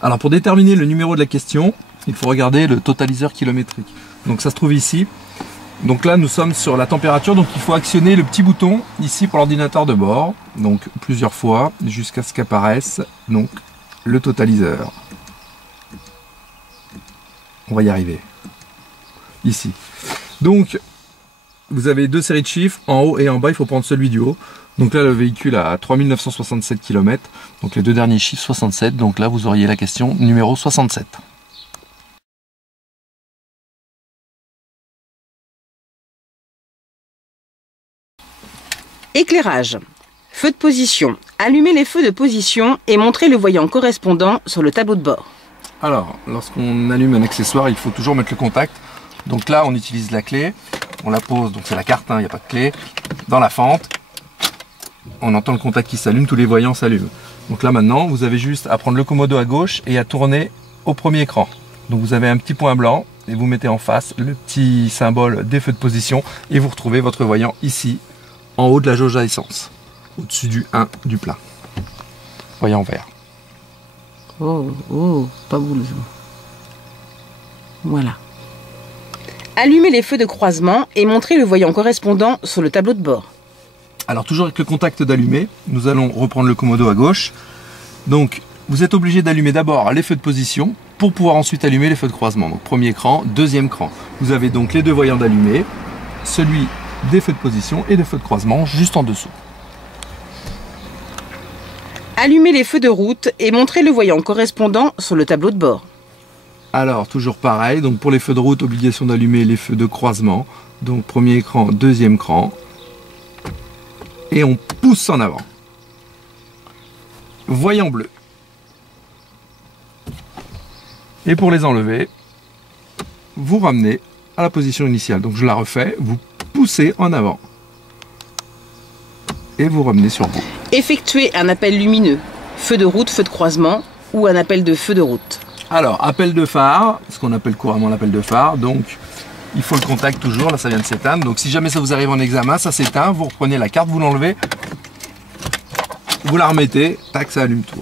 Alors pour déterminer le numéro de la question, il faut regarder le totaliseur kilométrique. Donc ça se trouve ici. Donc là nous sommes sur la température, donc il faut actionner le petit bouton ici pour l'ordinateur de bord. Donc plusieurs fois jusqu'à ce qu'apparaisse donc le totaliseur. On va y arriver. Ici. Donc vous avez deux séries de chiffres, en haut et en bas, il faut prendre celui du haut. Donc là, le véhicule a 3967 km, donc les deux derniers chiffres 67, donc là vous auriez la question numéro 67. Éclairage. Feu de position. Allumez les feux de position et montrez le voyant correspondant sur le tableau de bord. Alors, lorsqu'on allume un accessoire, il faut toujours mettre le contact. Donc là, on utilise la clé, on la pose, donc c'est la carte, il n'y a pas de clé, dans la fente. On entend le contact qui s'allume, tous les voyants s'allument. Donc là maintenant, vous avez juste à prendre le commodo à gauche et à tourner au premier écran. Donc vous avez un petit point blanc et vous mettez en face le petit symbole des feux de position et vous retrouvez votre voyant ici, en haut de la jauge à essence, au-dessus du 1 du plein. Voyant vert. Oh, pas boule. Voilà. Allumez les feux de croisement et montrez le voyant correspondant sur le tableau de bord. Alors toujours avec le contact d'allumer, nous allons reprendre le commodo à gauche. Donc vous êtes obligé d'allumer d'abord les feux de position pour pouvoir ensuite allumer les feux de croisement. Donc premier écran, deuxième écran. Vous avez donc les deux voyants d'allumé, celui des feux de position et des feux de croisement juste en dessous. Allumez les feux de route et montrez le voyant correspondant sur le tableau de bord. Alors toujours pareil, donc pour les feux de route, obligation d'allumer les feux de croisement. Donc premier écran, deuxième écran. Et on pousse en avant. Voyant bleu. Et pour les enlever, vous ramenez à la position initiale. Donc je la refais, vous poussez en avant. Et vous revenez sur vous. Effectuez un appel lumineux, feu de route, feu de croisement ou un appel de feu de route. Alors, appel de phare, ce qu'on appelle couramment l'appel de phare. Donc, il faut le contact toujours, là ça vient de s'éteindre. Donc si jamais ça vous arrive en examen, ça s'éteint, vous reprenez la carte, vous l'enlevez, vous la remettez, tac, ça allume tout.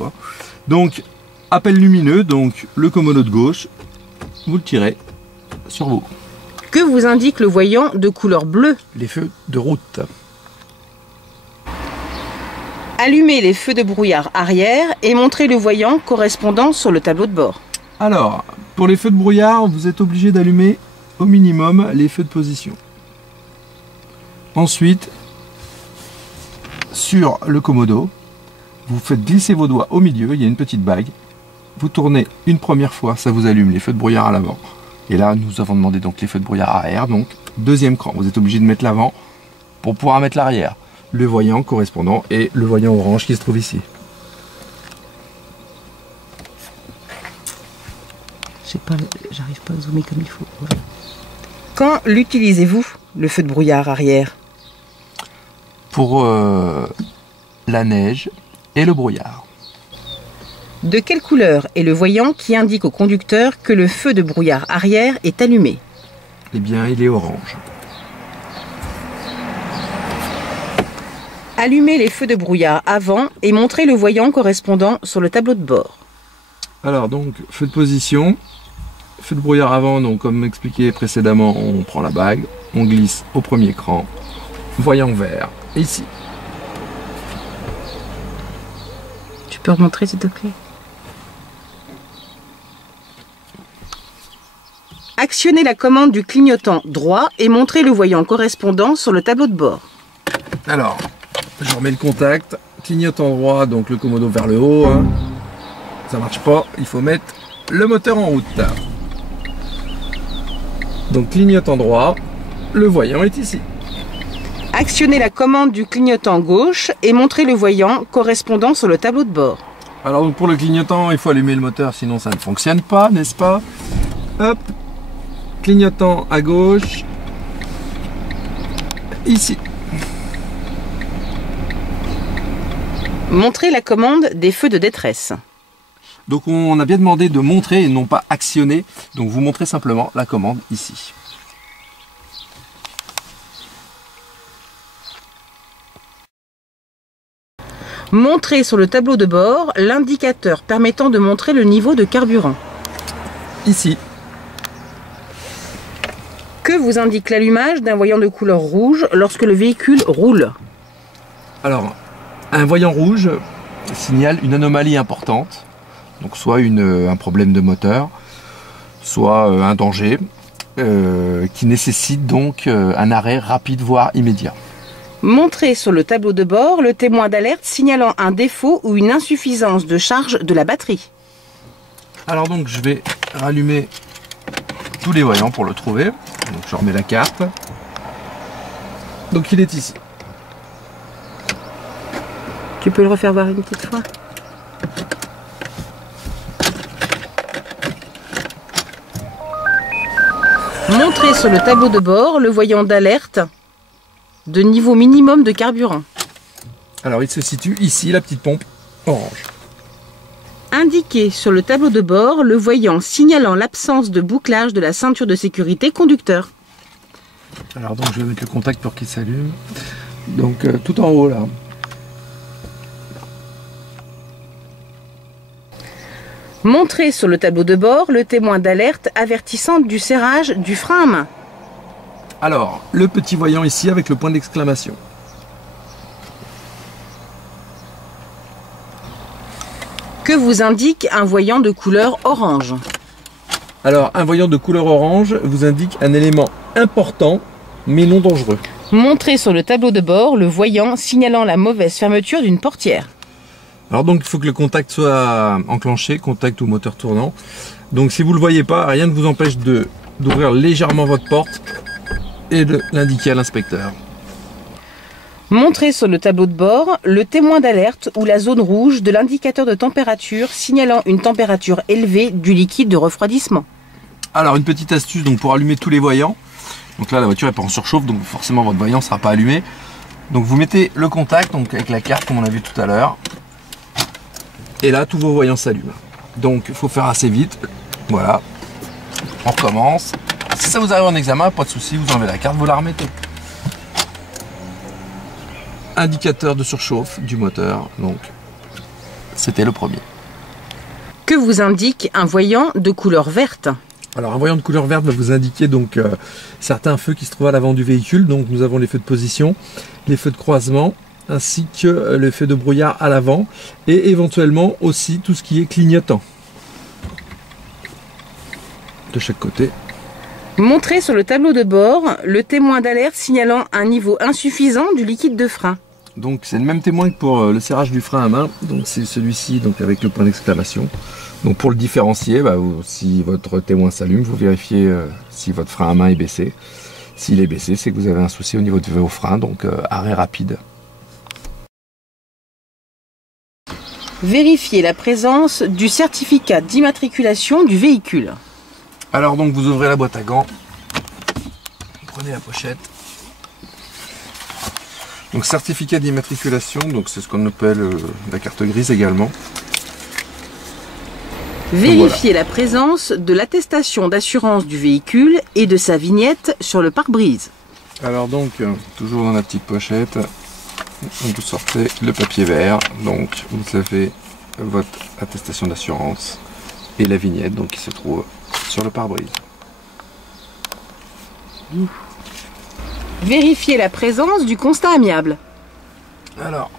Donc, appel lumineux, donc le commodo de gauche, vous le tirez sur vous. Que vous indique le voyant de couleur bleue? Les feux de route. Allumez les feux de brouillard arrière et montrez le voyant correspondant sur le tableau de bord. Alors, pour les feux de brouillard, vous êtes obligé d'allumer au minimum les feux de position. Ensuite, sur le commodo, vous faites glisser vos doigts au milieu, il y a une petite bague. Vous tournez une première fois, ça vous allume les feux de brouillard à l'avant. Et là, nous avons demandé donc les feux de brouillard arrière, donc deuxième cran. Vous êtes obligé de mettre l'avant pour pouvoir mettre l'arrière. Le voyant correspondant et le voyant orange qui se trouve ici. J'arrive pas à zoomer comme il faut. Voilà. Quand l'utilisez-vous, le feu de brouillard arrière? Pour la neige et le brouillard. De quelle couleur est le voyant qui indique au conducteur que le feu de brouillard arrière est allumé? Eh bien, il est orange. Allumez les feux de brouillard avant et montrez le voyant correspondant sur le tableau de bord. Alors donc, feu de position, feu de brouillard avant, donc comme expliqué précédemment, on prend la bague, on glisse au premier écran, voyant vert, ici. Tu peux remontrer s'il te plaît? Actionnez la commande du clignotant droit et montrez le voyant correspondant sur le tableau de bord. Alors, je remets le contact, clignotant droit, donc le commodo vers le haut. Ça marche pas, il faut mettre le moteur en route. Donc clignotant droit, le voyant est ici. Actionnez la commande du clignotant gauche et montrez le voyant correspondant sur le tableau de bord. Alors donc pour le clignotant, il faut allumer le moteur, sinon ça ne fonctionne pas, n'est-ce pas? Hop, clignotant à gauche, ici. Montrez la commande des feux de détresse. Donc on a bien demandé de montrer et non pas actionner. Donc vous montrez simplement la commande ici. Montrez sur le tableau de bord l'indicateur permettant de montrer le niveau de carburant. Ici. Que vous indique l'allumage d'un voyant de couleur rouge lorsque le véhicule roule? Alors, un voyant rouge signale une anomalie importante, donc soit un problème de moteur, soit un danger, qui nécessite donc un arrêt rapide, voire immédiat. Montrez sur le tableau de bord le témoin d'alerte signalant un défaut ou une insuffisance de charge de la batterie. Alors donc je vais rallumer tous les voyants pour le trouver. Donc je remets la carte. Donc il est ici. Tu peux le refaire voir une petite fois? Montrez sur le tableau de bord le voyant d'alerte de niveau minimum de carburant. Alors il se situe ici, la petite pompe orange. Indiquez sur le tableau de bord le voyant signalant l'absence de bouclage de la ceinture de sécurité conducteur. Alors donc je vais mettre le contact pour qu'il s'allume. Donc tout en haut là. Montrez sur le tableau de bord le témoin d'alerte avertissant du serrage du frein à main. Alors, le petit voyant ici avec le point d'exclamation. Que vous indique un voyant de couleur orange? Alors, un voyant de couleur orange vous indique un élément important, mais non dangereux. Montrez sur le tableau de bord le voyant signalant la mauvaise fermeture d'une portière. Alors donc, il faut que le contact soit enclenché, contact ou moteur tournant. Donc, si vous ne le voyez pas, rien ne vous empêche d'ouvrir légèrement votre porte et de l'indiquer à l'inspecteur. Montrez sur le tableau de bord le témoin d'alerte ou la zone rouge de l'indicateur de température signalant une température élevée du liquide de refroidissement. Alors une petite astuce donc pour allumer tous les voyants. Donc là la voiture n'est pas en surchauffe, donc forcément votre voyant ne sera pas allumé. Donc vous mettez le contact donc avec la carte comme on a vu tout à l'heure. Et là tous vos voyants s'allument. Donc il faut faire assez vite. Voilà. On recommence. Si ça vous arrive en examen, pas de souci, vous enlevez la carte, vous la remettez. Indicateur de surchauffe du moteur, donc c'était le premier. Que vous indique un voyant de couleur verte? Alors un voyant de couleur verte va vous indiquer donc certains feux qui se trouvent à l'avant du véhicule. Donc nous avons les feux de position, les feux de croisement, ainsi que les feux de brouillard à l'avant et éventuellement aussi tout ce qui est clignotant de chaque côté. Montrez sur le tableau de bord le témoin d'alerte signalant un niveau insuffisant du liquide de frein. Donc c'est le même témoin que pour le serrage du frein à main. Donc c'est celui-ci donc avec le point d'exclamation. Donc pour le différencier, si votre témoin s'allume, vous vérifiez si votre frein à main est baissé. S'il est baissé, c'est que vous avez un souci au niveau de vos freins, donc arrêt rapide. Vérifiez la présence du certificat d'immatriculation du véhicule. Alors donc vous ouvrez la boîte à gants, vous prenez la pochette. Donc certificat d'immatriculation, donc c'est ce qu'on appelle la carte grise également. Vérifiez la présence de l'attestation d'assurance du véhicule et de sa vignette sur le pare-brise. Alors donc, toujours dans la petite pochette, vous sortez le papier vert, donc vous avez votre attestation d'assurance et la vignette donc, qui se trouve sur le pare-brise. Vérifiez la présence du constat amiable. Alors,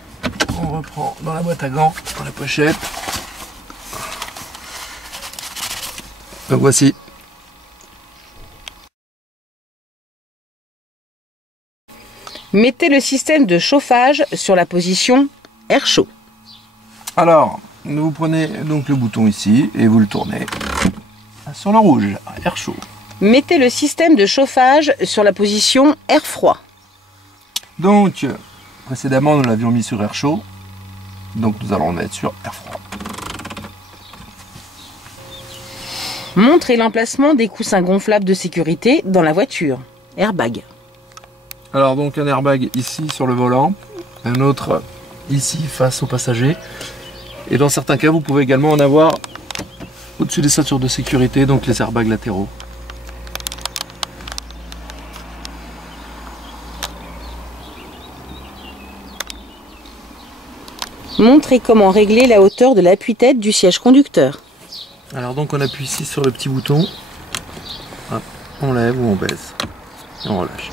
on reprend dans la boîte à gants, dans la pochette. Donc voici. Mettez le système de chauffage sur la position air chaud. Alors, vous prenez donc le bouton ici et vous le tournez sur le rouge, air chaud. Mettez le système de chauffage sur la position air froid. Donc, précédemment nous l'avions mis sur air chaud, donc nous allons le mettre sur air froid. Montrez l'emplacement des coussins gonflables de sécurité dans la voiture. Airbag. Alors donc un airbag ici sur le volant, un autre ici face au passager. Et dans certains cas, vous pouvez également en avoir au-dessus des ceintures de sécurité, donc les airbags latéraux. Montrez comment régler la hauteur de l'appui-tête du siège conducteur. Alors donc on appuie ici sur le petit bouton, hop, on lève ou on baisse et on relâche.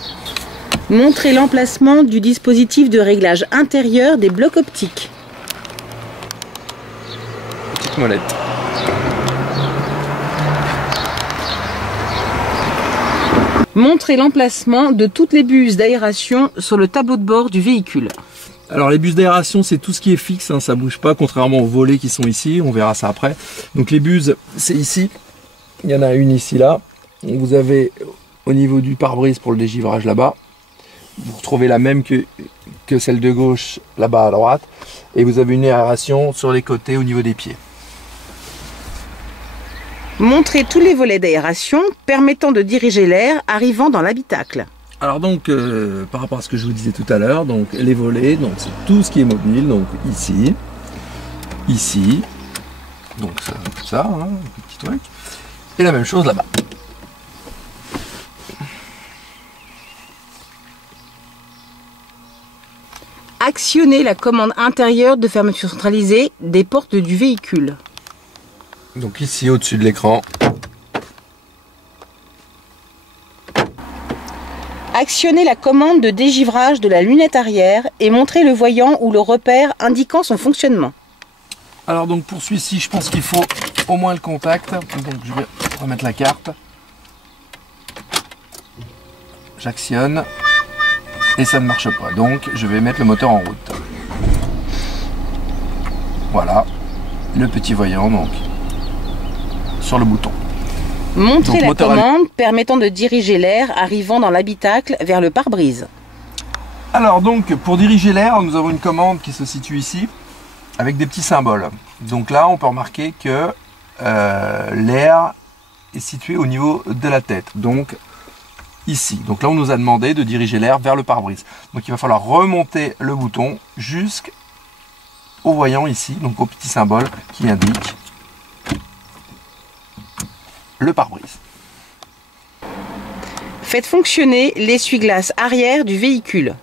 Montrez l'emplacement du dispositif de réglage intérieur des blocs optiques. Petite molette. Montrez l'emplacement de toutes les buses d'aération sur le tableau de bord du véhicule. Alors les buses d'aération, c'est tout ce qui est fixe, hein, ça bouge pas, contrairement aux volets qui sont ici, on verra ça après. Donc les buses, c'est ici, il y en a une ici là. Vous avez au niveau du pare-brise pour le dégivrage là-bas. Vous retrouvez la même que celle de gauche là-bas à droite. Et vous avez une aération sur les côtés au niveau des pieds. Montrez tous les volets d'aération permettant de diriger l'air arrivant dans l'habitacle. Alors donc, par rapport à ce que je vous disais tout à l'heure, donc les volets, donc c'est tout ce qui est mobile, donc ici, ici, donc ça, hein, petit truc, et la même chose là-bas. Actionnez la commande intérieure de fermeture centralisée des portes du véhicule. Donc ici au-dessus de l'écran. Actionnez la commande de dégivrage de la lunette arrière et montrez le voyant ou le repère indiquant son fonctionnement. Alors donc pour celui-ci, je pense qu'il faut au moins le contact. Donc je vais remettre la carte. J'actionne et ça ne marche pas. Donc je vais mettre le moteur en route. Voilà, le petit voyant donc sur le bouton. Montrez la commande permettant de diriger l'air arrivant dans l'habitacle vers le pare-brise. Alors donc pour diriger l'air, nous avons une commande qui se situe ici avec des petits symboles. Donc là on peut remarquer que l'air est situé au niveau de la tête. Donc ici. Donc là on nous a demandé de diriger l'air vers le pare-brise. Donc il va falloir remonter le bouton jusqu'au voyant ici, donc au petit symbole qui indique le pare-brise. Faites fonctionner l'essuie-glace arrière du véhicule.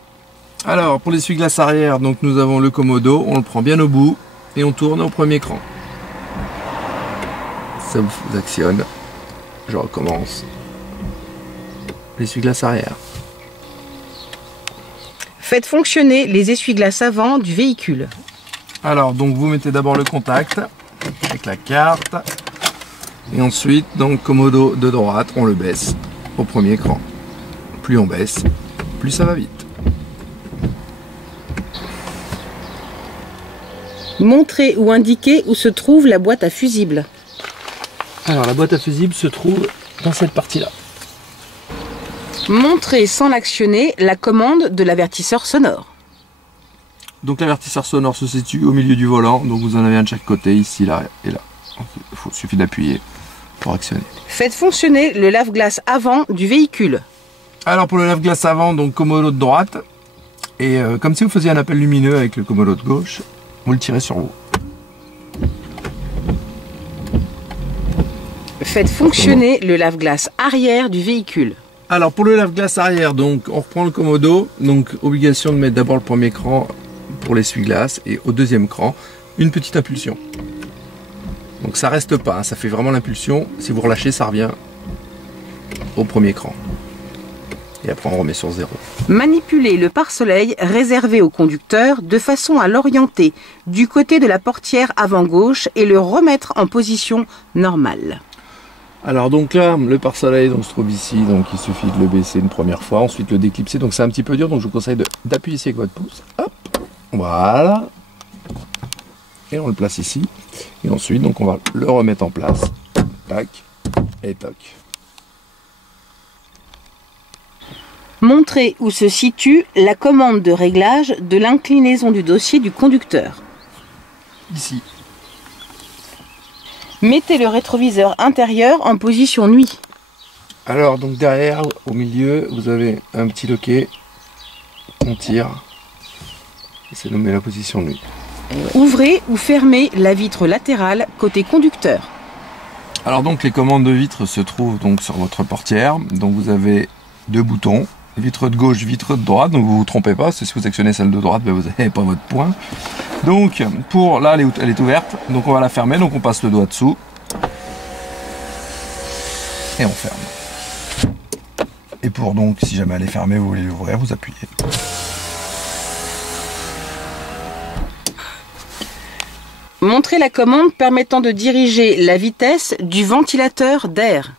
Alors pour l'essuie-glace arrière, donc nous avons le commodo, on le prend bien au bout et on tourne au premier cran. Ça vous actionne. Je recommence. L'essuie-glace arrière. Faites fonctionner les essuie-glaces avant du véhicule. Alors donc vous mettez d'abord le contact avec la carte. Et ensuite, donc commodo de droite, on le baisse au premier cran. Plus on baisse, plus ça va vite. Montrez ou indiquez où se trouve la boîte à fusibles. Alors la boîte à fusibles se trouve dans cette partie-là. Montrez sans l'actionner la commande de l'avertisseur sonore. Donc l'avertisseur sonore se situe au milieu du volant, donc vous en avez un de chaque côté, ici, là et là. Il suffit d'appuyer pour actionner. Faites fonctionner le lave-glace avant du véhicule. Alors pour le lave-glace avant, donc commodo de droite, et comme si vous faisiez un appel lumineux avec le commodo de gauche, vous le tirez sur vous. Faites fonctionner le lave-glace arrière du véhicule. Alors pour le lave-glace arrière, donc on reprend le commodo, donc obligation de mettre d'abord le premier cran pour l'essuie-glace et au deuxième cran, une petite impulsion. Donc ça reste pas, hein, ça fait vraiment l'impulsion. Si vous relâchez, ça revient au premier cran. Et après on remet sur 0. Manipulez le pare-soleil réservé au conducteur de façon à l'orienter du côté de la portière avant gauche et le remettre en position normale. Alors donc là, le pare-soleil se trouve ici, donc il suffit de le baisser une première fois, ensuite le déclipser. Donc c'est un petit peu dur, donc je vous conseille d'appuyer ici avec votre pouce. Hop, voilà. Et on le place ici. Et ensuite, donc on va le remettre en place. Tac et toc. Montrez où se situe la commande de réglage de l'inclinaison du dossier du conducteur. Ici. Mettez le rétroviseur intérieur en position nuit. Alors donc derrière, au milieu, vous avez un petit loquet. On tire. Et ça nous met la position nuit. Ouvrez ou fermez la vitre latérale côté conducteur. Alors donc les commandes de vitre se trouvent donc sur votre portière. Donc vous avez deux boutons, vitre de gauche, vitre de droite. Donc vous vous trompez pas, parce que si vous actionnez celle de droite, ben vous n'avez pas votre point. Donc pour là elle est ouverte, donc on va la fermer, donc on passe le doigt dessous et on ferme. Et pour donc si jamais elle est fermée, vous voulez l'ouvrir, vous appuyez. Montrez la commande permettant de diriger la vitesse du ventilateur d'air.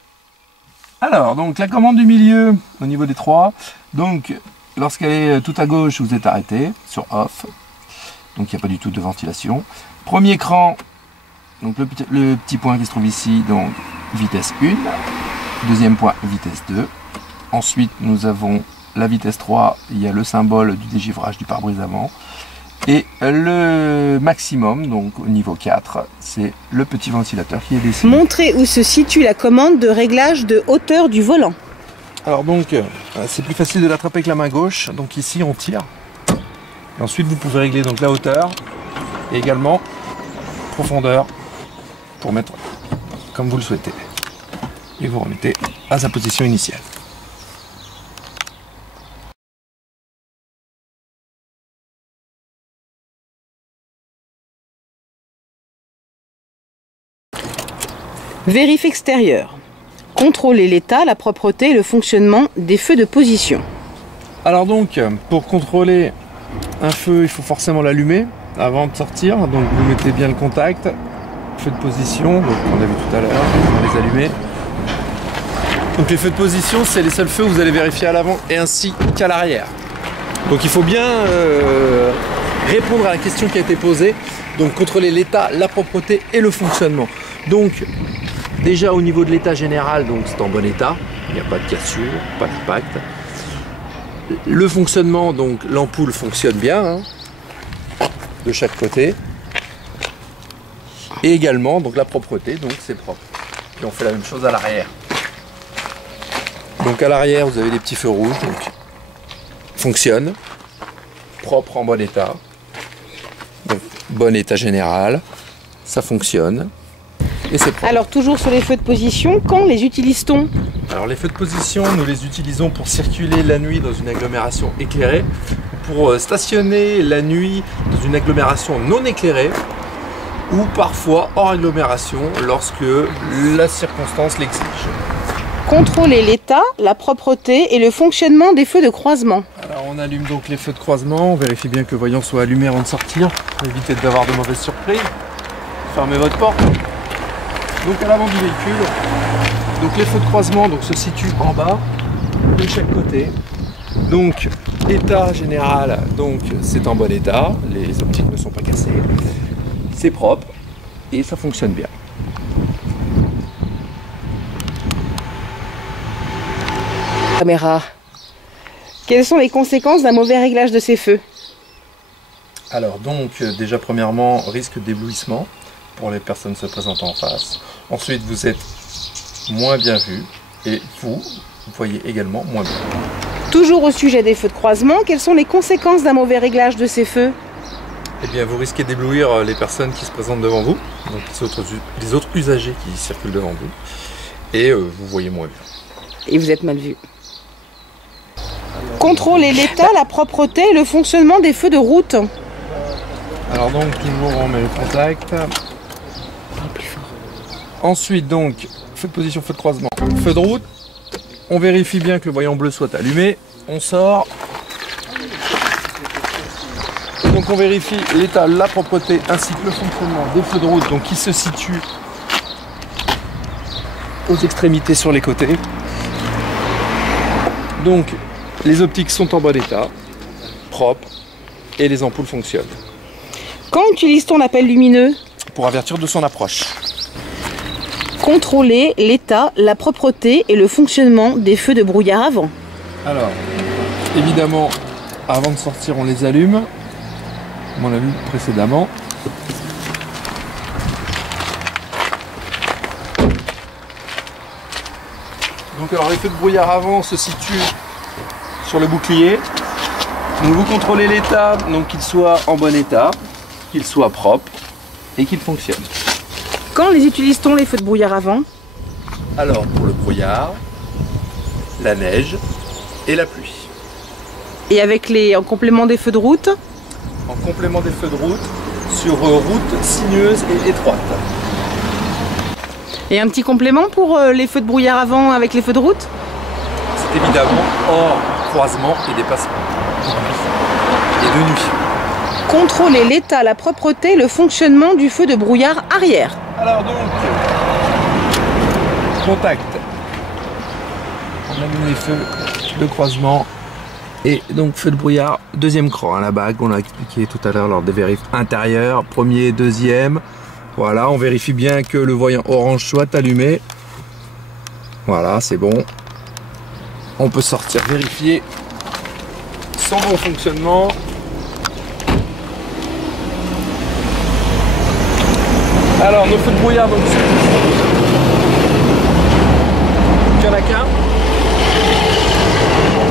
Alors, donc la commande du milieu au niveau des trois, donc lorsqu'elle est tout à gauche, vous êtes arrêté sur off, donc il n'y a pas du tout de ventilation. Premier cran, donc le petit point qui se trouve ici, donc vitesse 1, deuxième point vitesse 2. Ensuite, nous avons la vitesse 3, il y a le symbole du dégivrage du pare-brise avant. Et le maximum, donc au niveau 4, c'est le petit ventilateur qui est dessiné. Montrez où se situe la commande de réglage de hauteur du volant. Alors donc, c'est plus facile de l'attraper avec la main gauche. Donc ici, on tire. Et ensuite, vous pouvez régler donc la hauteur et également profondeur pour mettre comme vous le souhaitez. Et vous remettez à sa position initiale. Vérif extérieur. Contrôlez l'état, la propreté et le fonctionnement des feux de position. Alors donc, pour contrôler un feu, il faut forcément l'allumer avant de sortir. Donc vous mettez bien le contact, feu de position, donc on a vu tout à l'heure, on va les allumer. Donc les feux de position, c'est les seuls feux que vous allez vérifier à l'avant et ainsi qu'à l'arrière. Donc il faut bien répondre à la question qui a été posée. Donc contrôler l'état, la propreté et le fonctionnement. Donc déjà au niveau de l'état général, donc c'est en bon état, il n'y a pas de cassure, pas d'impact. Le fonctionnement, donc l'ampoule fonctionne bien hein, de chaque côté. Et également donc la propreté, donc c'est propre. Puis on fait la même chose à l'arrière. Donc à l'arrière vous avez des petits feux rouges, donc fonctionne, propre en bon état. Donc bon état général, ça fonctionne. Et c'est propre. Alors toujours sur les feux de position, quand les utilise-t-on? Alors les feux de position, nous les utilisons pour circuler la nuit dans une agglomération éclairée, pour stationner la nuit dans une agglomération non éclairée, ou parfois hors agglomération lorsque la circonstance l'exige. Contrôlez l'état, la propreté et le fonctionnement des feux de croisement. Alors on allume donc les feux de croisement, on vérifie bien que le voyant soit allumé avant de sortir, pour éviter d'avoir de mauvaises surprises. Fermez votre porte. Donc à l'avant du véhicule, donc les feux de croisement donc, se situent en bas de chaque côté. Donc état général, donc c'est en bon état, les optiques ne sont pas cassées, c'est propre et ça fonctionne bien. Caméra. Quelles sont les conséquences d'un mauvais réglage de ces feux? Alors donc déjà premièrement risque d'éblouissement pour les personnes se présentant en face. Ensuite vous êtes moins bien vu et vous voyez également moins bien. Toujours au sujet des feux de croisement, quelles sont les conséquences d'un mauvais réglage de ces feux? Eh bien vous risquez d'éblouir les personnes qui se présentent devant vous, donc les autres usagers qui circulent devant vous, et vous voyez moins bien. Et vous êtes mal vu. Contrôlez l'état, la propreté et le fonctionnement des feux de route. Alors donc toujours on met le contact. Ensuite donc feu de position, feu de croisement, feu de route. On vérifie bien que le voyant bleu soit allumé. On sort. Donc on vérifie l'état, la propreté ainsi que le fonctionnement des feux de route donc qui se situent aux extrémités sur les côtés. Donc les optiques sont en bon état, propres, et les ampoules fonctionnent. Quand utilise-t-on l'appel lumineux? Pour avertir de son approche. Contrôler l'état, la propreté et le fonctionnement des feux de brouillard avant. Alors, évidemment, avant de sortir, on les allume, comme on l'a vu précédemment. Donc alors les feux de brouillard avant se situent sur le bouclier. Donc vous contrôlez l'état, donc qu'il soit en bon état, qu'il soit propre et qu'il fonctionne. Quand les utilise-t-on les feux de brouillard avant? Alors pour le brouillard, la neige et la pluie. Et avec en complément des feux de route? En complément des feux de route, sur route sinueuse et étroite. Et un petit complément pour les feux de brouillard avant avec les feux de route? C'est évidemment hors croisement et dépassement. Et de nuit. Contrôler l'état, la propreté, le fonctionnement du feu de brouillard arrière. Alors donc, contact. On allume les feux de croisement. Et donc feu de brouillard, deuxième cran, la bague, on a expliqué tout à l'heure lors des vérifs intérieurs, premier, deuxième. Voilà, on vérifie bien que le voyant orange soit allumé. Voilà, c'est bon. On peut sortir, vérifier son bon fonctionnement. Alors, nos feux de brouillard, donc, il n'y en a qu'un.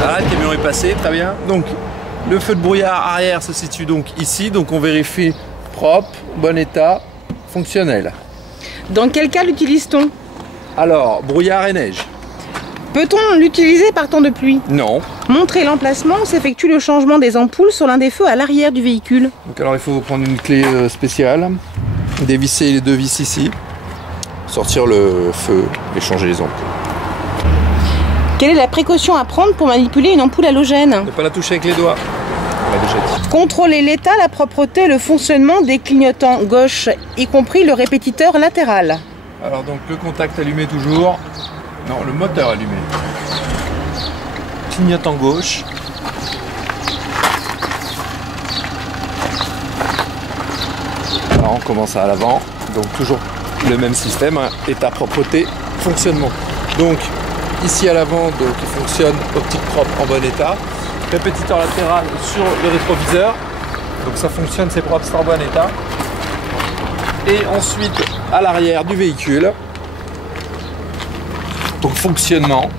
Ah, le camion est passé, très bien. Donc, le feu de brouillard arrière se situe donc ici. Donc, on vérifie propre, bon état, fonctionnel. Dans quel cas l'utilise-t-on? Alors, brouillard et neige. Peut-on l'utiliser par temps de pluie? Non. Montrer l'emplacement où s'effectue le changement des ampoules sur l'un des feux à l'arrière du véhicule. Donc, alors, il faut prendre une clé spéciale, dévisser les deux vis ici, sortir le feu et changer les ampoules. Quelle est la précaution à prendre pour manipuler une ampoule halogène? Ne pas la toucher avec les doigts. On l'a déjà dit. Contrôler l'état, la propreté, le fonctionnement des clignotants gauche, y compris le répétiteur latéral. Alors donc le contact allumé toujours. Non, le moteur allumé. Clignotant gauche. Alors on commence à l'avant. Donc toujours le même système, hein. État, propreté, fonctionnement. Donc ici à l'avant, donc il fonctionne optique propre en bon état. Répétiteur latéral sur le rétroviseur. Donc ça fonctionne, c'est propre, c'est en bon état. Et ensuite à l'arrière du véhicule. Donc fonctionnement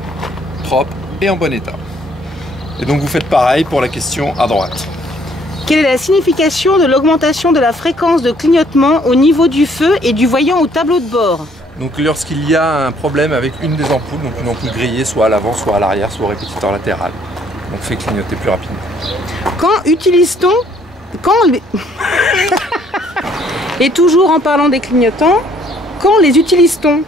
propre et en bon état. Et donc vous faites pareil pour la question à droite. Quelle est la signification de l'augmentation de la fréquence de clignotement au niveau du feu et du voyant au tableau de bord? Donc lorsqu'il y a un problème avec une des ampoules, donc une ampoule grillée soit à l'avant, soit à l'arrière, soit au répétiteur latéral. Donc fait clignoter plus rapidement. Quand utilise-t-on Et toujours en parlant des clignotants, quand les utilise-t-on?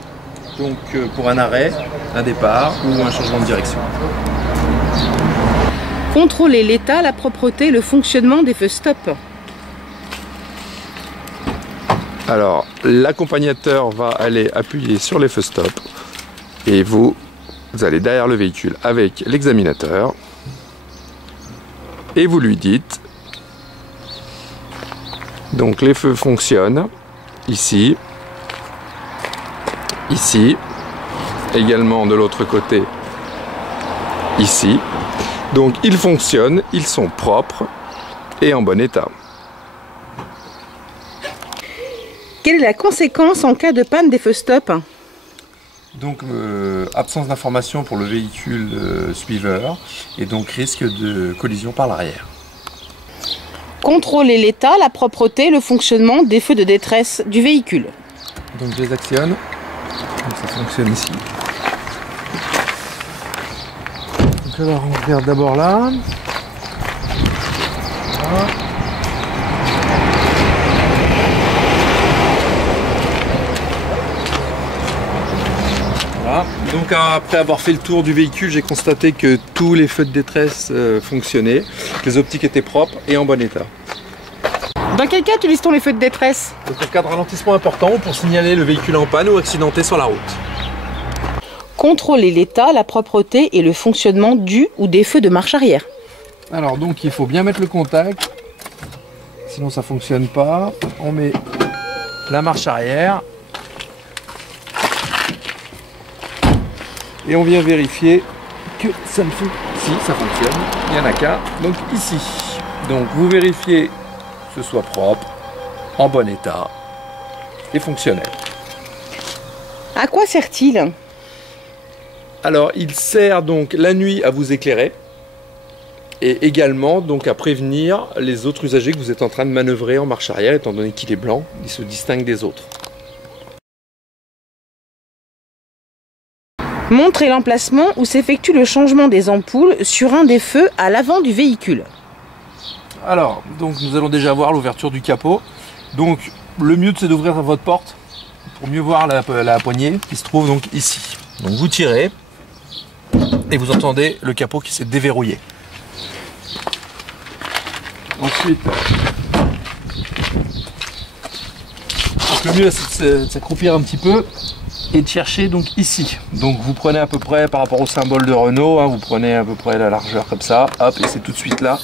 Donc pour un arrêt, un départ ou un changement de direction. Contrôler l'état, la propreté, le fonctionnement des feux stop. Alors l'accompagnateur va aller appuyer sur les feux stop et vous allez derrière le véhicule avec l'examinateur et vous lui dites donc les feux fonctionnent ici, ici, également de l'autre côté, ici. Donc ils fonctionnent, ils sont propres et en bon état. Quelle est la conséquence en cas de panne des feux stop? Donc absence d'information pour le véhicule suiveur et donc risque de collision par l'arrière. Contrôler l'état, la propreté, le fonctionnement des feux de détresse du véhicule. Donc je les actionne, donc ça fonctionne ici. Donc alors on regarde d'abord là. Voilà. Voilà. Donc après avoir fait le tour du véhicule, j'ai constaté que tous les feux de détresse fonctionnaient, que les optiques étaient propres et en bon état. Dans quel cas utilise-t-on les feux de détresse? Donc en cas de ralentissement important ou pour signaler le véhicule en panne ou accidenté sur la route. Contrôler l'état, la propreté et le fonctionnement du ou des feux de marche arrière. Alors donc il faut bien mettre le contact, sinon ça fonctionne pas. On met la marche arrière et on vient vérifier que ça ne fonctionne. Si, ça fonctionne, il n'y en a qu'un, donc ici. Donc vous vérifiez que ce soit propre, en bon état et fonctionnel. À quoi sert-il? Alors il sert donc la nuit à vous éclairer et également donc à prévenir les autres usagers que vous êtes en train de manœuvrer en marche arrière, étant donné qu'il est blanc, il se distingue des autres. Montrer l'emplacement où s'effectue le changement des ampoules sur un des feux à l'avant du véhicule. Alors, donc nous allons déjà voir l'ouverture du capot. Donc le mieux c'est d'ouvrir votre porte pour mieux voir la poignée qui se trouve donc ici. Donc vous tirez et vous entendez le capot qui s'est déverrouillé. Ensuite, donc le mieux c'est de s'accroupir un petit peu et de chercher donc ici. Donc vous prenez à peu près par rapport au symbole de Renault, hein, vous prenez à peu près la largeur comme ça, hop, et c'est tout de suite là,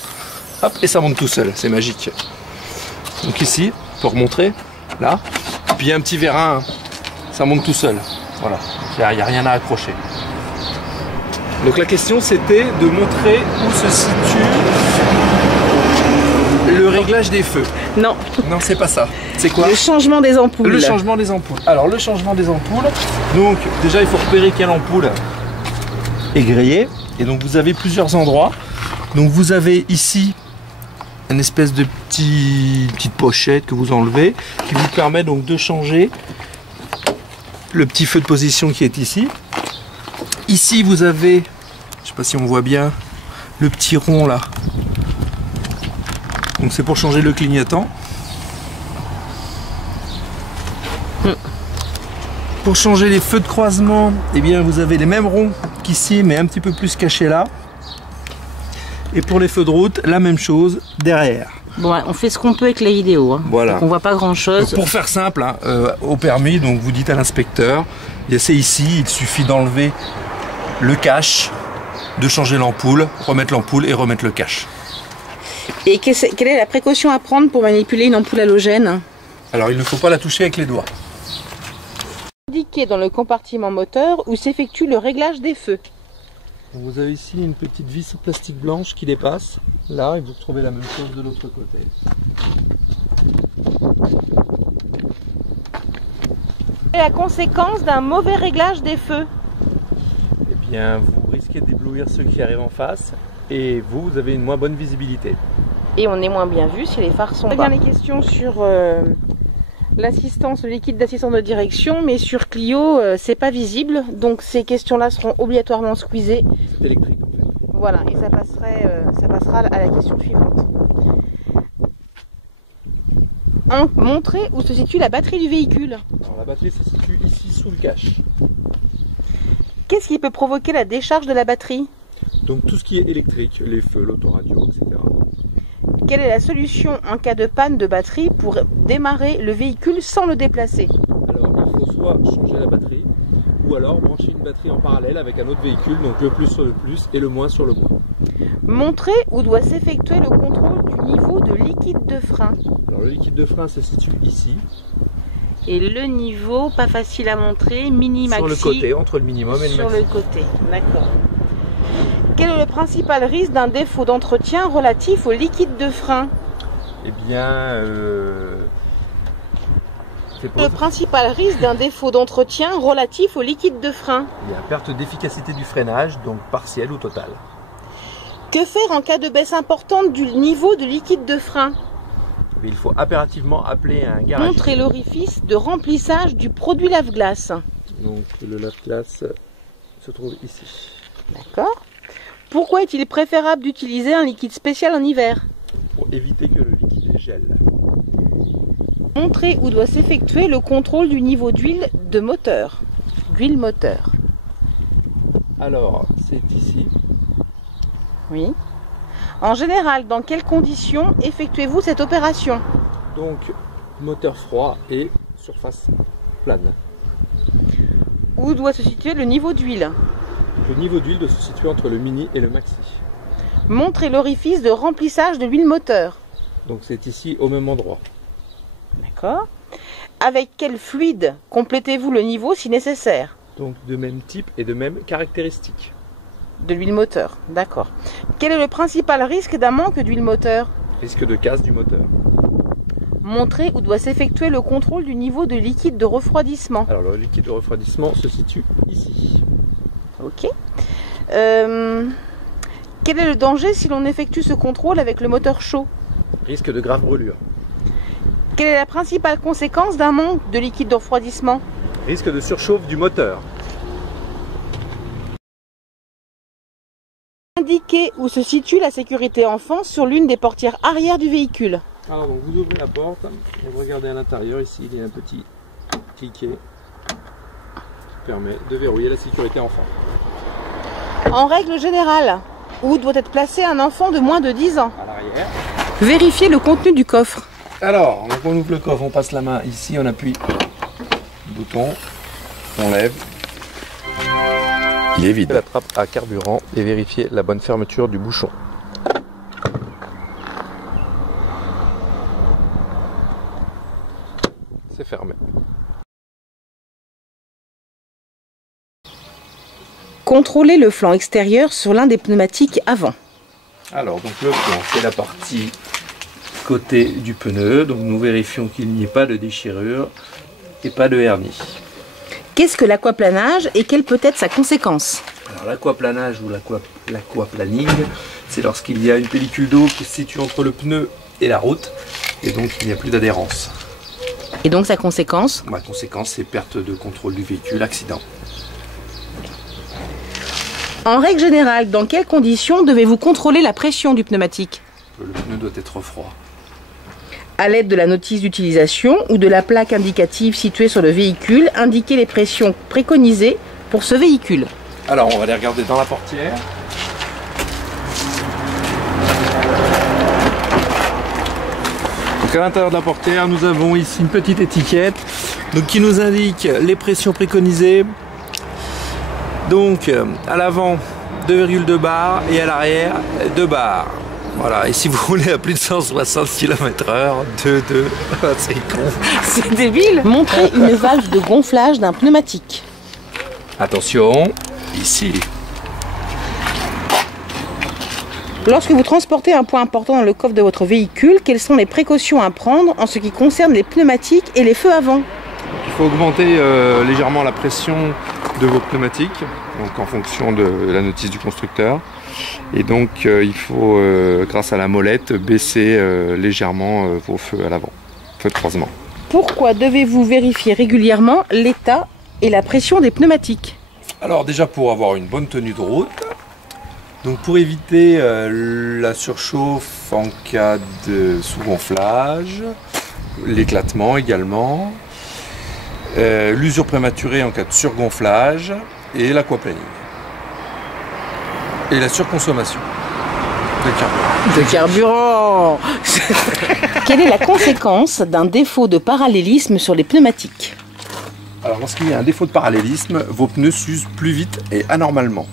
hop, et ça monte tout seul, c'est magique. Donc ici, pour montrer, là, et puis il y a un petit vérin, hein, ça monte tout seul, voilà, il n'y a rien à accrocher. Donc la question c'était de montrer où se situe le réglage des feux. Non. Non, c'est pas ça. C'est quoi? Le changement des ampoules. Le changement des ampoules. Alors le changement des ampoules, donc déjà il faut repérer quelle ampoule est grillée. Et donc vous avez plusieurs endroits. Donc vous avez ici une espèce de petite pochette que vous enlevez, qui vous permet donc de changer le petit feu de position qui est ici. Ici vous avez, je sais pas si on voit bien, le petit rond là. Donc c'est pour changer le clignotant. Pour changer les feux de croisement, eh bien vous avez les mêmes ronds qu'ici, mais un petit peu plus cachés là. Et pour les feux de route, la même chose derrière. Bon, on fait ce qu'on peut avec la vidéo. Hein. Voilà. Donc on voit pas grand chose. Donc pour faire simple, hein, au permis, donc vous dites à l'inspecteur, c'est ici, il suffit d'enlever le cache, de changer l'ampoule, remettre l'ampoule et remettre le cache. Et quelle est la précaution à prendre pour manipuler une ampoule halogène? Alors il ne faut pas la toucher avec les doigts. Indiqué dans le compartiment moteur où s'effectue le réglage des feux. Vous avez ici une petite vis en plastique blanche qui dépasse, là, et vous retrouvez la même chose de l'autre côté. Quelle est la conséquence d'un mauvais réglage des feux? Eh bien, vous risquez d'éblouir ceux qui arrivent en face, et vous avez une moins bonne visibilité. Et on est moins bien vu si les phares sont bas. Bien les questions sur l'assistance, le liquide d'assistance de direction, mais sur Clio, c'est pas visible, donc ces questions-là seront obligatoirement squeezées. C'est électrique en fait. Voilà, et ça passera à la question suivante. Montrer où se situe la batterie du véhicule. Alors la batterie se situe ici sous le cache. Qu'est-ce qui peut provoquer la décharge de la batterie? Donc tout ce qui est électrique, les feux, l'autoradio, etc. Quelle est la solution en cas de panne de batterie pour démarrer le véhicule sans le déplacer? Alors il faut soit changer la batterie, ou alors brancher une batterie en parallèle avec un autre véhicule, donc le plus sur le plus et le moins sur le moins. Montrer où doit s'effectuer le contrôle du niveau de liquide de frein. Alors le liquide de frein se situe ici. Et le niveau, pas facile à montrer, mini-maxi. Sur le côté, entre le minimum et le maxi. Sur le côté, d'accord. Quel est le principal risque d'un défaut d'entretien relatif au liquide de frein? Eh bien, le principal risque d'un défaut d'entretien relatif au liquide de frein? Il y a perte d'efficacité du freinage, donc partielle ou totale. Que faire en cas de baisse importante du niveau de liquide de frein? Il faut impérativement appeler un garagiste. Montrer l'orifice de remplissage du produit lave-glace. Donc le lave-glace se trouve ici. D'accord. Pourquoi est-il préférable d'utiliser un liquide spécial en hiver? Pour éviter que le liquide gèle. Montrer où doit s'effectuer le contrôle du niveau d'huile de moteur. D'huile moteur. Alors, c'est ici. Oui. En général, dans quelles conditions effectuez-vous cette opération? Donc, moteur froid et surface plane. Où doit se situer le niveau d'huile? Le niveau d'huile doit se situer entre le mini et le maxi. Montrer l'orifice de remplissage de l'huile moteur. Donc c'est ici au même endroit. D'accord. Avec quel fluide complétez-vous le niveau si nécessaire? Donc de même type et de même caractéristiques. De l'huile moteur, d'accord. Quel est le principal risque d'un manque d'huile moteur? Risque de casse du moteur. Montrer où doit s'effectuer le contrôle du niveau de liquide de refroidissement. Alors le liquide de refroidissement se situe ici. Ok. Quel est le danger si l'on effectue ce contrôle avec le moteur chaud? Risque de grave brûlure. Quelle est la principale conséquence d'un manque de liquide de refroidissement? Risque de surchauffe du moteur. Indiquez où se situe la sécurité enfant sur l'une des portières arrière du véhicule. Alors donc vous ouvrez la porte et vous regardez à l'intérieur, ici il y a un petit cliquet qui permet de verrouiller la sécurité enfant. En règle générale, où doit être placé un enfant de moins de 10 ans? À l'arrière. Vérifiez le contenu du coffre. Alors, donc on ouvre le coffre, on passe la main ici, on appuie le bouton, on lève. Il est vide. La trappe à carburant et vérifiez la bonne fermeture du bouchon. C'est fermé. Contrôlez le flanc extérieur sur l'un des pneumatiques avant. Alors, donc le flanc, c'est la partie côté du pneu. Donc nous vérifions qu'il n'y ait pas de déchirure et pas de hernie. Qu'est-ce que l'aquaplanage et quelle peut être sa conséquence? Alors l'aquaplanage ou l'aquaplaning, c'est lorsqu'il y a une pellicule d'eau qui se situe entre le pneu et la route et donc il n'y a plus d'adhérence. Et donc sa conséquence? La conséquence, c'est perte de contrôle du véhicule, accident. En règle générale, dans quelles conditions devez-vous contrôler la pression du pneumatique? Le pneu doit être froid. À l'aide de la notice d'utilisation ou de la plaque indicative située sur le véhicule, indiquez les pressions préconisées pour ce véhicule. Alors on va les regarder dans la portière. Donc à l'intérieur de la portière, nous avons ici une petite étiquette donc, qui nous indique les pressions préconisées. Donc à l'avant 2,2 bars et à l'arrière 2 bars. Voilà, et si vous roulez à plus de 160 km/h, 2, c'est con. C'est débile. Montrez une valve de gonflage d'un pneumatique. Attention, ici. Lorsque vous transportez un poids important dans le coffre de votre véhicule, quelles sont les précautions à prendre en ce qui concerne les pneumatiques et les feux avant? Il faut augmenter légèrement la pression de vos pneumatiques, donc en fonction de la notice du constructeur. Et donc il faut, grâce à la molette, baisser légèrement vos feux à l'avant, feux de croisement. Pourquoi devez-vous vérifier régulièrement l'état et la pression des pneumatiques? Alors déjà pour avoir une bonne tenue de route, donc pour éviter la surchauffe en cas de sous-gonflage, l'éclatement également, l'usure prématurée en cas de surgonflage et l'aquaplaning. Et la surconsommation de carburant. Quelle est la conséquence d'un défaut de parallélisme sur les pneumatiques? Alors lorsqu'il y a un défaut de parallélisme, vos pneus s'usent plus vite et anormalement.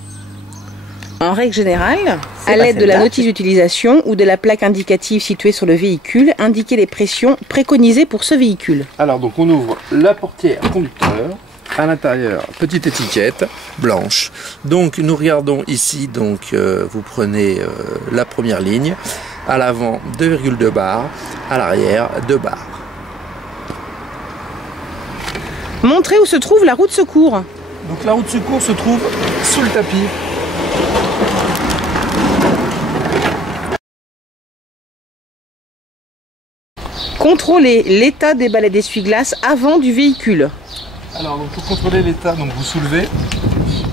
En règle générale, à l'aide de la notice d'utilisation ou de la plaque indicative située sur le véhicule, indiquez les pressions préconisées pour ce véhicule. Alors donc on ouvre la portière conducteur. À l'intérieur, petite étiquette blanche. Donc nous regardons ici, donc vous prenez la première ligne. À l'avant 2,2 bars, à l'arrière 2 bars. Montrez où se trouve la roue de secours. Donc la roue de secours se trouve sous le tapis. Contrôlez l'état des balais d'essuie-glace avant du véhicule. Alors donc pour contrôler l'état, donc vous soulevez,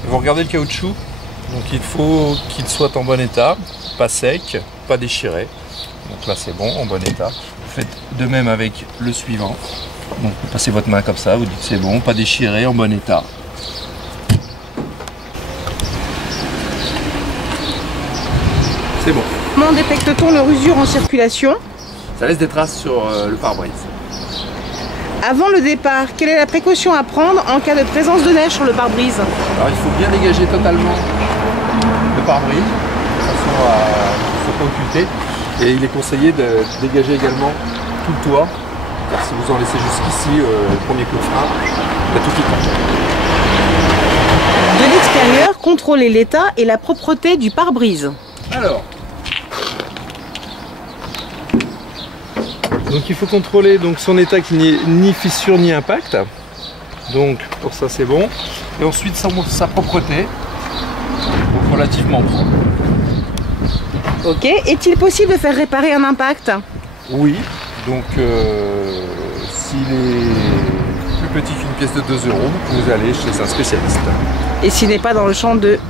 vous regardez le caoutchouc, donc il faut qu'il soit en bon état, pas sec, pas déchiré. Donc là c'est bon, en bon état. Vous faites de même avec le suivant. Donc vous passez votre main comme ça, vous dites c'est bon, pas déchiré, en bon état. C'est bon. Comment détecte-t-on leur usure en circulation? Ça laisse des traces sur le pare-brise. Avant le départ, quelle est la précaution à prendre en cas de présence de neige sur le pare-brise? Alors il faut bien dégager totalement le pare-brise, de façon à ne pas occulter. Et il est conseillé de dégager également tout le toit, car si vous en laissez jusqu'ici, le premier coup de frein, il y a tout qui tombe. De l'extérieur, contrôlez l'état et la propreté du pare-brise. Alors, donc il faut contrôler donc son état qu'il n'y ait ni fissure ni impact. Donc pour ça c'est bon. Et ensuite sa propreté, donc relativement propre. Ok, est-il possible de faire réparer un impact? Oui, donc s'il est plus petit qu'une pièce de 2 €, vous pouvez aller chez un spécialiste. Et s'il n'est pas dans le champ de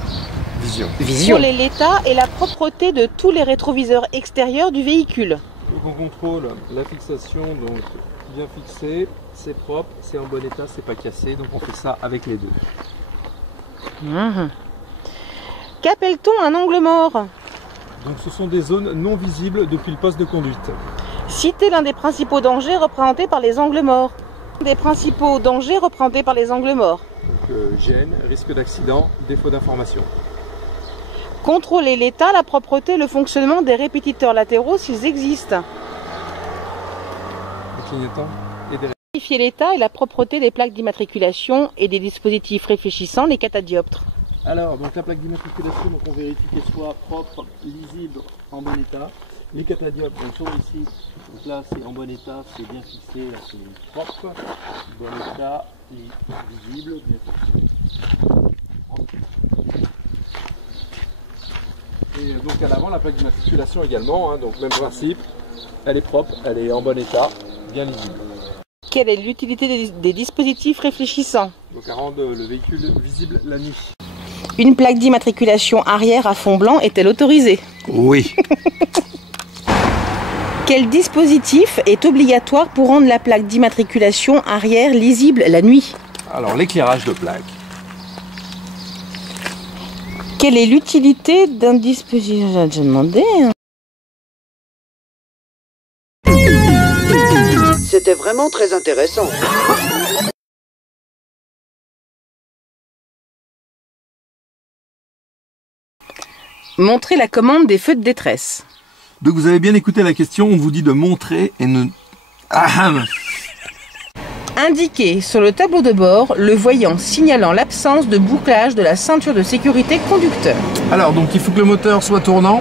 vision. Contrôlez l'état et la propreté de tous les rétroviseurs extérieurs du véhicule. Donc on contrôle la fixation, donc bien fixé, c'est propre, c'est en bon état, c'est pas cassé, donc on fait ça avec les deux. Qu'appelle-t-on un angle mort? Donc ce sont des zones non visibles depuis le poste de conduite. Citez l'un des principaux dangers représentés par les angles morts. Des principaux dangers représentés par les angles morts. Donc gêne, risque d'accident, défaut d'information. Contrôler l'état, la propreté, le fonctionnement des répétiteurs latéraux s'ils existent. Les clignotants et des... Vérifier l'état et la propreté des plaques d'immatriculation et des dispositifs réfléchissants, les catadioptres. Alors, donc la plaque d'immatriculation, donc on vérifie qu'elle soit propre, lisible, en bon état. Les catadioptres, donc sont ici. Donc là, c'est en bon état, c'est bien fixé, là c'est propre, bon état, visible, bien fixé. Et donc à l'avant, la plaque d'immatriculation également, hein, donc même principe, elle est propre, elle est en bon état, bien lisible. Quelle est l'utilité des dispositifs réfléchissants? Donc à rendre le véhicule visible la nuit. Une plaque d'immatriculation arrière à fond blanc est-elle autorisée? Oui. Quel dispositif est obligatoire pour rendre la plaque d'immatriculation arrière lisible la nuit? Alors l'éclairage de plaque. Quelle est l'utilité d'un dispositif? J'ai demandé. C'était vraiment très intéressant. Montrer la commande des feux de détresse. Donc vous avez bien écouté la question, on vous dit de montrer et ne... Indiquer sur le tableau de bord le voyant signalant l'absence de bouclage de la ceinture de sécurité conducteur. Alors donc il faut que le moteur soit tournant.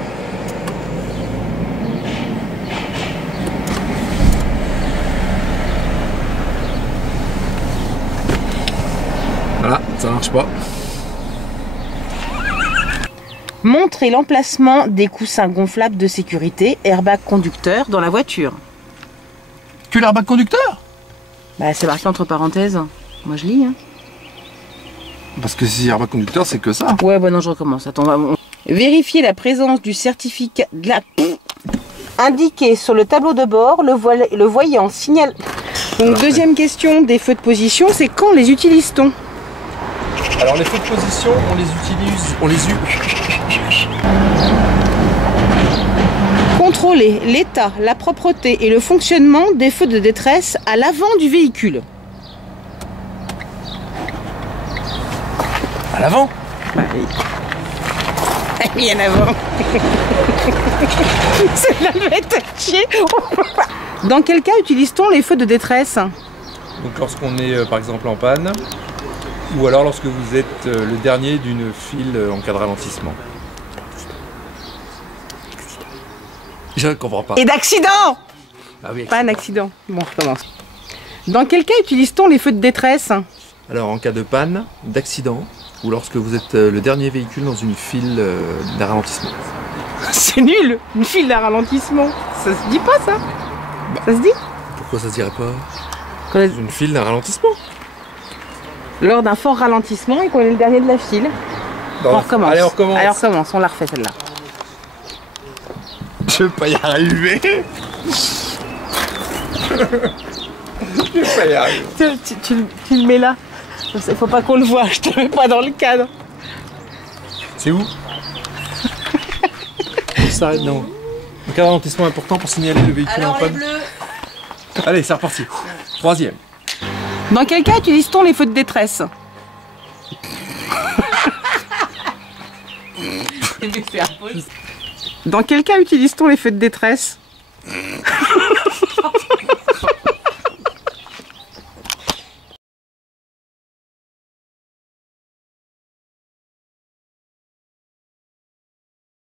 Voilà, ça marche pas. Montrer l'emplacement des coussins gonflables de sécurité, airbag conducteur dans la voiture. Que l'airbag conducteur? Bah, c'est marqué entre parenthèses. Moi je lis. Hein. Parce que si airbag conducteur, c'est que ça. Ouais, bah non, je recommence. Attends, vérifier la présence du certificat de la... Indiquer sur le tableau de bord le voyant signal... Donc deuxième question des feux de position, c'est quand les utilise-t-on? Alors les feux de position, on les utilise, Contrôler l'état, la propreté et le fonctionnement des feux de détresse à l'avant du véhicule. À l'avant? Bah oui. Bien avant. C'est la bête à chier. Dans quel cas utilise-t-on les feux de détresse? Donc lorsqu'on est par exemple en panne, ou alors lorsque vous êtes le dernier d'une file en cas de ralentissement. Je ne comprends pas. Et d'accident! Ah oui, Pas un accident. Bon, on recommence. Dans quel cas utilise-t-on les feux de détresse? Alors en cas de panne, d'accident, ou lorsque vous êtes le dernier véhicule dans une file d'un ralentissement. C'est nul! Une file d'un ralentissement. Ça se dit pas ça? Bah, ça se dit? Pourquoi ça se dirait pas? Quand Une file d'un ralentissement. lors d'un fort ralentissement et qu'on est le dernier de la file. On recommence. Allez, on recommence. Allez, on recommence, on la refait celle-là. Je vais pas y arriver. Je vais pas y arriver. Tu le mets là. Il faut pas qu'on le voit, je te mets pas dans le cadre. C'est où? On s'arrête, non. Un cas de ralentissement important pour signaler le véhicule en panne. Allez, c'est reparti. Troisième. Dans quel cas utilise-t-on les feux de détresse? Dans quel cas utilise-t-on les feux de détresse?